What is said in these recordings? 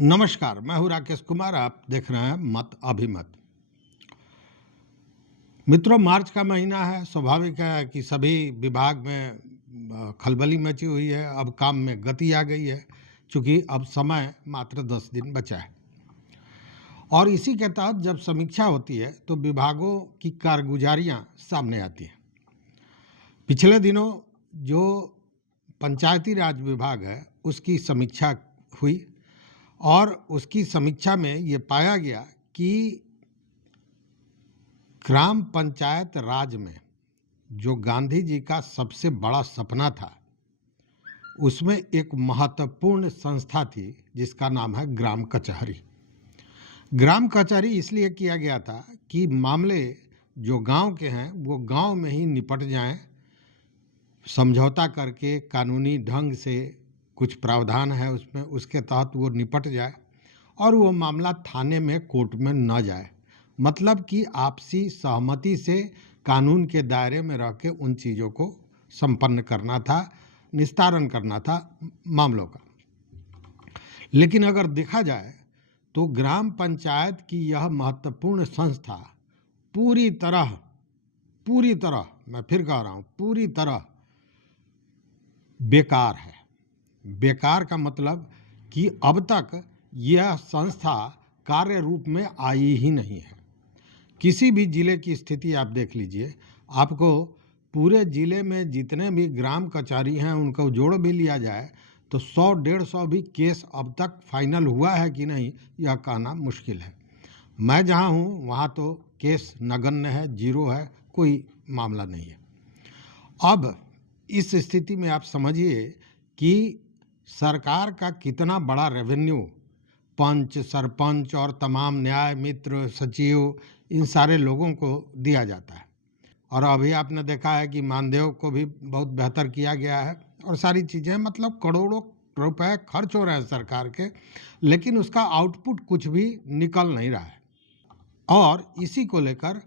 नमस्कार, मैं हूं राकेश कुमार। आप देख रहे हैं मत अभिमत। मित्रों, मार्च का महीना है। स्वाभाविक है कि सभी विभाग में खलबली मची हुई है। अब काम में गति आ गई है, क्योंकि अब समय मात्र 10 दिन बचा है। और इसी के तहत जब समीक्षा होती है तो विभागों की कारगुजारियां सामने आती हैं। पिछले दिनों जो पंचायती राज विभाग है उसकी समीक्षा हुई और उसकी समीक्षा में ये पाया गया कि ग्राम पंचायत राज में जो गांधी जी का सबसे बड़ा सपना था, उसमें एक महत्वपूर्ण संस्था थी जिसका नाम है ग्राम कचहरी। ग्राम कचहरी इसलिए किया गया था कि मामले जो गांव के हैं वो गांव में ही निपट जाएं, समझौता करके कानूनी ढंग से कुछ प्रावधान है उसमें, उसके तहत वो निपट जाए और वो मामला थाने में कोर्ट में न जाए। मतलब कि आपसी सहमति से कानून के दायरे में रह के उन चीज़ों को संपन्न करना था, निस्तारण करना था मामलों का। लेकिन अगर देखा जाए तो ग्राम पंचायत की यह महत्वपूर्ण संस्था पूरी तरह मैं फिर कह रहा हूँ, पूरी तरह बेकार है। बेकार का मतलब कि अब तक यह संस्था कार्य रूप में आई ही नहीं है। किसी भी जिले की स्थिति आप देख लीजिए, आपको पूरे जिले में जितने भी ग्राम कचहरी हैं उनको जोड़ भी लिया जाए तो 100-150 भी केस अब तक फाइनल हुआ है कि नहीं, यह कहना मुश्किल है। मैं जहां हूं वहां तो केस नगण्य है, जीरो है, कोई मामला नहीं है। अब इस स्थिति में आप समझिए कि सरकार का कितना बड़ा रेवेन्यू पंच, सरपंच और तमाम न्याय मित्र, सचिव, इन सारे लोगों को दिया जाता है। और अभी आपने देखा है कि मानदेय को भी बहुत बेहतर किया गया है और सारी चीज़ें, मतलब करोड़ों रुपए खर्च हो रहे हैं सरकार के, लेकिन उसका आउटपुट कुछ भी निकल नहीं रहा है। और इसी को लेकर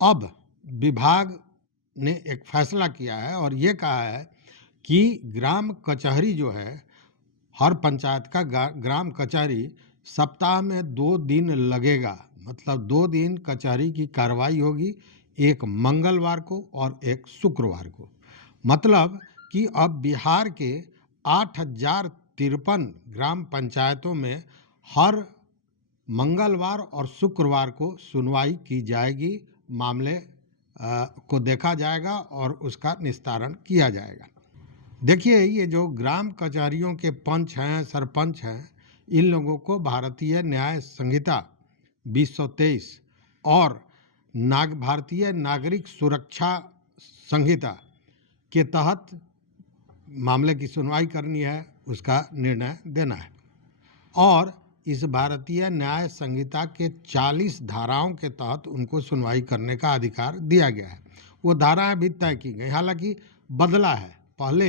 अब विभाग ने एक फैसला किया है और ये कहा है कि ग्राम कचहरी जो है, हर पंचायत का ग्राम कचहरी सप्ताह में 2 दिन लगेगा। मतलब 2 दिन कचहरी की कार्रवाई होगी, एक मंगलवार को और एक शुक्रवार को। मतलब कि अब बिहार के 8053 ग्राम पंचायतों में हर मंगलवार और शुक्रवार को सुनवाई की जाएगी, मामले को देखा जाएगा और उसका निस्तारण किया जाएगा। देखिए, ये जो ग्राम कचहरियों के पंच हैं, सरपंच हैं, इन लोगों को भारतीय न्याय संहिता 2023 और भारतीय नागरिक सुरक्षा संहिता के तहत मामले की सुनवाई करनी है, उसका निर्णय देना है। और इस भारतीय न्याय संहिता के 40 धाराओं के तहत उनको सुनवाई करने का अधिकार दिया गया है। वो धाराएं भी तय की गई, हालांकि बदला है। पहले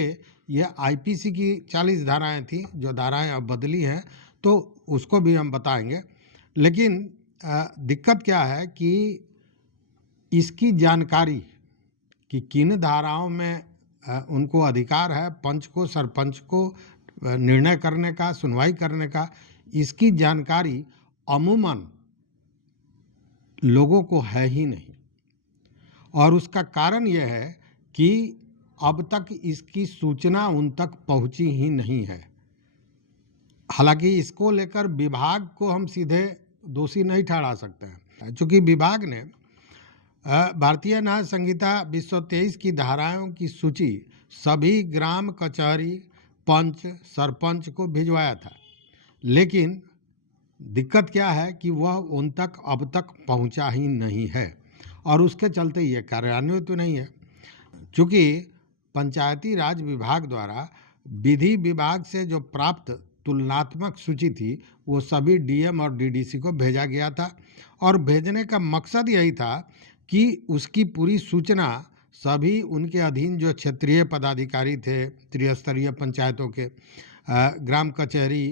ये आईपीसी की 40 धाराएं थी, जो धाराएं अब बदली हैं, तो उसको भी हम बताएंगे। लेकिन दिक्कत क्या है कि इसकी जानकारी कि किन धाराओं में उनको अधिकार है, पंच को, सरपंच को निर्णय करने का, सुनवाई करने का, इसकी जानकारी अमूमन लोगों को है ही नहीं। और उसका कारण यह है कि अब तक इसकी सूचना उन तक पहुंची ही नहीं है। हालांकि इसको लेकर विभाग को हम सीधे दोषी नहीं ठहरा सकते हैं, क्योंकि विभाग ने भारतीय न्याय संहिता 2023 की धाराओं की सूची सभी ग्राम कचहरी, पंच, सरपंच को भिजवाया था। लेकिन दिक्कत क्या है कि वह उन तक अब तक पहुंचा ही नहीं है और उसके चलते ये कार्यान्वित तो नहीं है। चूँकि पंचायती राज विभाग द्वारा विधि विभाग से जो प्राप्त तुलनात्मक सूची थी वो सभी डीएम और डीडीसी को भेजा गया था और भेजने का मकसद यही था कि उसकी पूरी सूचना सभी उनके अधीन जो क्षेत्रीय पदाधिकारी थे, त्रिस्तरीय पंचायतों के ग्राम कचहरी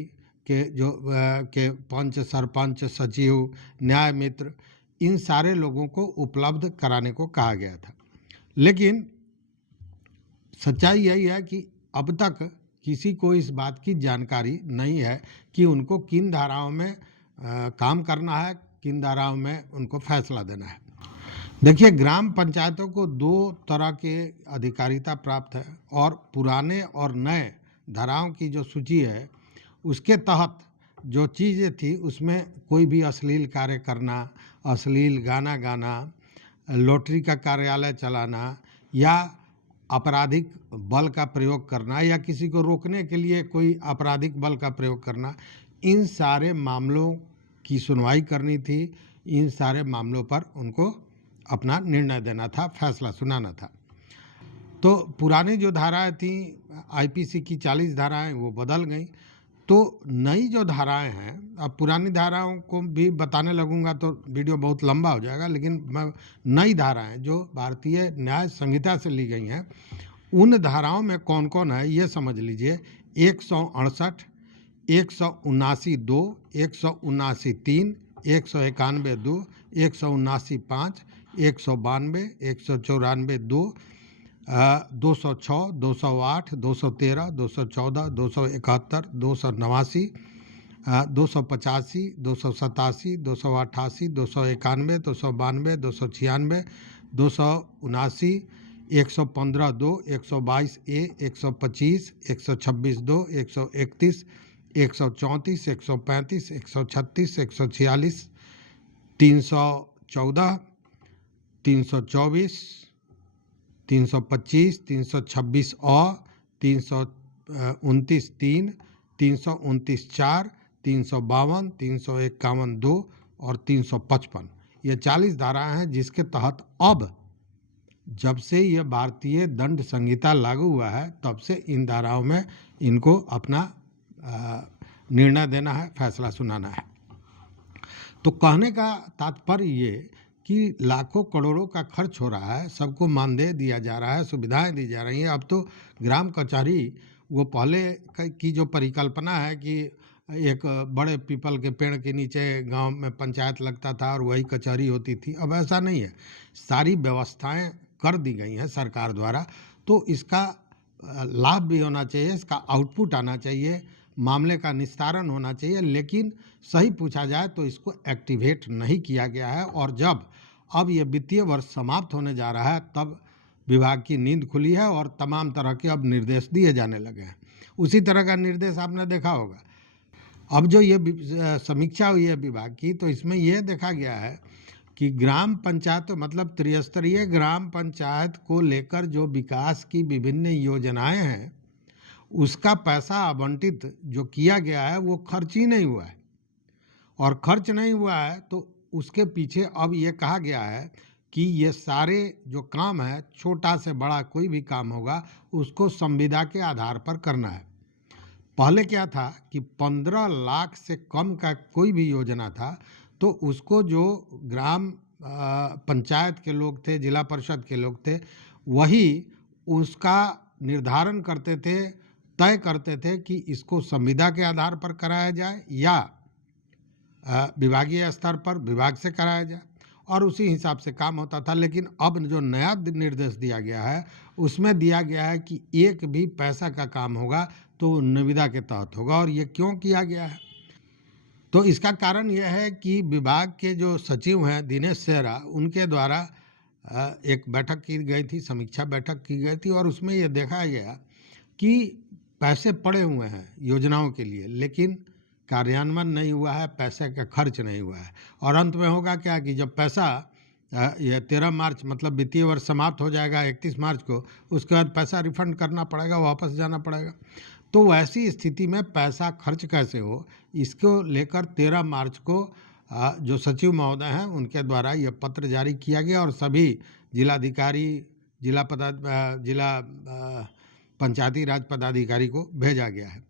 के जो के पंच, सरपंच, सचिव, न्याय मित्र, इन सारे लोगों को उपलब्ध कराने को कहा गया था। लेकिन सच्चाई यही है कि अब तक किसी को इस बात की जानकारी नहीं है कि उनको किन धाराओं में काम करना है, किन धाराओं में उनको फैसला देना है। देखिए, ग्राम पंचायतों को दो तरह के अधिकारिता प्राप्त है और पुराने और नए धाराओं की जो सूची है उसके तहत जो चीज़ें थी उसमें कोई भी अश्लील कार्य करना, अश्लील गाना गाना, लॉटरी का कार्यालय चलाना या आपराधिक बल का प्रयोग करना या किसी को रोकने के लिए कोई आपराधिक बल का प्रयोग करना, इन सारे मामलों की सुनवाई करनी थी। इन सारे मामलों पर उनको अपना निर्णय देना था, फैसला सुनाना था। तो पुरानी जो धाराएं थी आईपीसी की 40 धाराएं वो बदल गई। तो नई जो धाराएं हैं, अब पुरानी धाराओं को भी बताने लगूंगा तो वीडियो बहुत लंबा हो जाएगा, लेकिन मैं नई धाराएं जो भारतीय न्याय संहिता से ली गई हैं उन धाराओं में कौन कौन है ये समझ लीजिए। 168, 179(2), 179(3), 191(2), 179(5), 192, 194(2), 206, 208, 213, 214, 271, 289, 285, 287, 288, 291, 292, 296, 279, 115(2), 122(a), 125, 126(2), 131, 134, 135, 136, 146, 314, 324, 325, 326 और 329(3), 329(4), 352, 351(2) और 355, ये 40 धाराएं हैं जिसके तहत अब जब से ये भारतीय दंड संहिता लागू हुआ है तब से इन धाराओं में इनको अपना निर्णय देना है, फैसला सुनाना है। तो कहने का तात्पर्य ये कि लाखों करोड़ों का खर्च हो रहा है, सबको मानदेय दिया जा रहा है, सुविधाएं दी जा रही हैं। अब तो ग्राम कचहरी, वो पहले की जो परिकल्पना है कि एक बड़े पीपल के पेड़ के नीचे गांव में पंचायत लगता था और वही कचहरी होती थी, अब ऐसा नहीं है। सारी व्यवस्थाएं कर दी गई हैं सरकार द्वारा। तो इसका लाभ भी होना चाहिए, इसका आउटपुट आना चाहिए, मामले का निस्तारण होना चाहिए, लेकिन सही पूछा जाए तो इसको एक्टिवेट नहीं किया गया है। और जब अब ये वित्तीय वर्ष समाप्त होने जा रहा है तब विभाग की नींद खुली है और तमाम तरह के अब निर्देश दिए जाने लगे हैं। उसी तरह का निर्देश आपने देखा होगा। अब जो ये समीक्षा हुई है विभाग की, तो इसमें यह देखा गया है कि ग्राम पंचायत मतलब त्रिस्तरीय ग्राम पंचायत को लेकर जो विकास की विभिन्न योजनाएं हैं उसका पैसा आवंटित जो किया गया है वो खर्च ही नहीं हुआ है। और खर्च नहीं हुआ है तो उसके पीछे अब ये कहा गया है कि ये सारे जो काम है, छोटा से बड़ा कोई भी काम होगा उसको संविदा के आधार पर करना है। पहले क्या था कि 15 लाख से कम का कोई भी योजना था तो उसको जो ग्राम पंचायत के लोग थे, जिला परिषद के लोग थे, वही उसका निर्धारण करते थे, तय करते थे कि इसको संविदा के आधार पर कराया जाए या विभागीय स्तर पर विभाग से कराया जाए, और उसी हिसाब से काम होता था। लेकिन अब जो नया निर्देश दिया गया है उसमें दिया गया है कि एक भी पैसा का काम होगा तो निविदा के तहत होगा। और ये क्यों किया गया है? तो इसका कारण यह है कि विभाग के जो सचिव हैं दिनेश सेहरा, उनके द्वारा एक बैठक की गई थी, समीक्षा बैठक की गई थी, और उसमें यह देखा गया कि पैसे पड़े हुए हैं योजनाओं के लिए लेकिन कार्यान्वयन नहीं हुआ है, पैसे का खर्च नहीं हुआ है। और अंत में होगा क्या कि जब पैसा यह 13 मार्च मतलब वित्तीय वर्ष समाप्त हो जाएगा 31 मार्च को, उसके बाद पैसा रिफंड करना पड़ेगा, वापस जाना पड़ेगा। तो वैसी स्थिति में पैसा खर्च कैसे हो, इसको लेकर 13 मार्च को जो सचिव महोदय हैं उनके द्वारा यह पत्र जारी किया गया और सभी जिलाधिकारी, जिला पंचायती राज पदाधिकारी को भेजा गया है।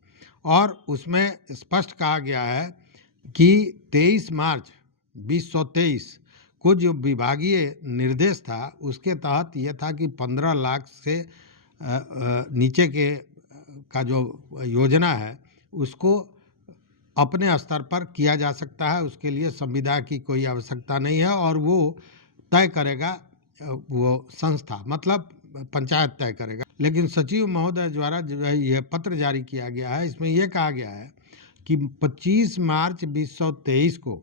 और उसमें स्पष्ट कहा गया है कि 23 मार्च 2023 को जो विभागीय निर्देश था उसके तहत यह था कि 15 लाख से नीचे के का जो योजना है उसको अपने स्तर पर किया जा सकता है, उसके लिए संविदा की कोई आवश्यकता नहीं है और वो तय करेगा, वो संस्था मतलब पंचायत तय करेगा। लेकिन सचिव महोदय द्वारा जो है यह पत्र जारी किया गया है, इसमें यह कहा गया है कि 25 मार्च 2023 को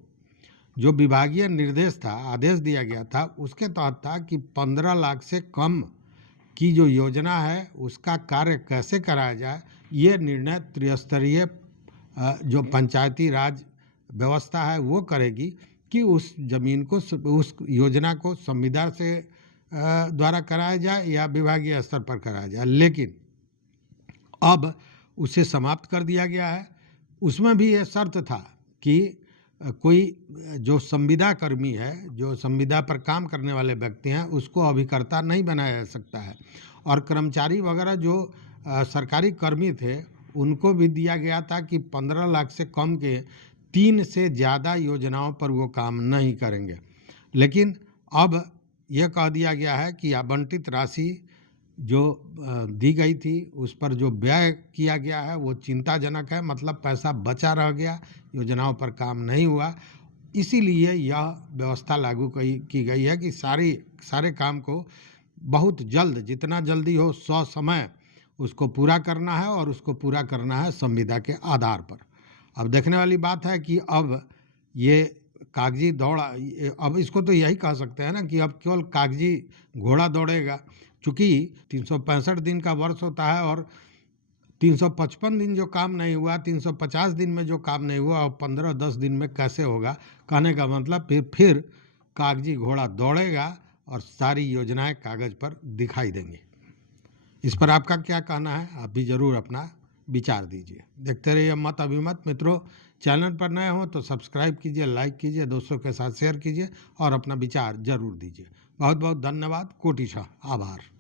जो विभागीय निर्देश था, आदेश दिया गया था, उसके तहत था कि 15 लाख से कम की जो योजना है उसका कार्य कैसे कराया जाए, ये निर्णय त्रिस्तरीय जो पंचायती राज व्यवस्था है वो करेगी कि उस जमीन को, उस योजना को संविदा से द्वारा कराया जाए या विभागीय स्तर पर कराया जाए। लेकिन अब उसे समाप्त कर दिया गया है। उसमें भी ये शर्त था कि कोई जो संविदा कर्मी है, जो संविदा पर काम करने वाले व्यक्ति हैं, उसको अभिकर्ता नहीं बनाया जा सकता है, और कर्मचारी वगैरह जो सरकारी कर्मी थे उनको भी दिया गया था कि 15 लाख से कम के 3 से ज़्यादा योजनाओं पर वो काम नहीं करेंगे। लेकिन अब यह कह दिया गया है कि आवंटित राशि जो दी गई थी उस पर जो व्यय किया गया है वो चिंताजनक है, मतलब पैसा बचा रह गया, योजनाओं पर काम नहीं हुआ। इसीलिए यह व्यवस्था लागू की गई है कि सारे काम को बहुत जल्द, जितना जल्दी हो ससमय उसको पूरा करना है, और उसको पूरा करना है संविदा के आधार पर। अब देखने वाली बात है कि अब ये कागजी दौड़, अब इसको तो यही कह सकते हैं ना कि अब केवल कागजी घोड़ा दौड़ेगा, चूँकि 365 दिन का वर्ष होता है और 355 दिन जो काम नहीं हुआ, 350 दिन में जो काम नहीं हुआ, और 15-10 दिन में कैसे होगा। कहने का मतलब फिर कागजी घोड़ा दौड़ेगा और सारी योजनाएं कागज़ पर दिखाई देंगी। इस पर आपका क्या कहना है? आप भी ज़रूर अपना विचार दीजिए। देखते रहिए मत अभिमत। मित्रों, चैनल पर नए हो तो सब्सक्राइब कीजिए, लाइक कीजिए, दोस्तों के साथ शेयर कीजिए और अपना विचार जरूर दीजिए। बहुत बहुत धन्यवाद। कोटिशः आभार।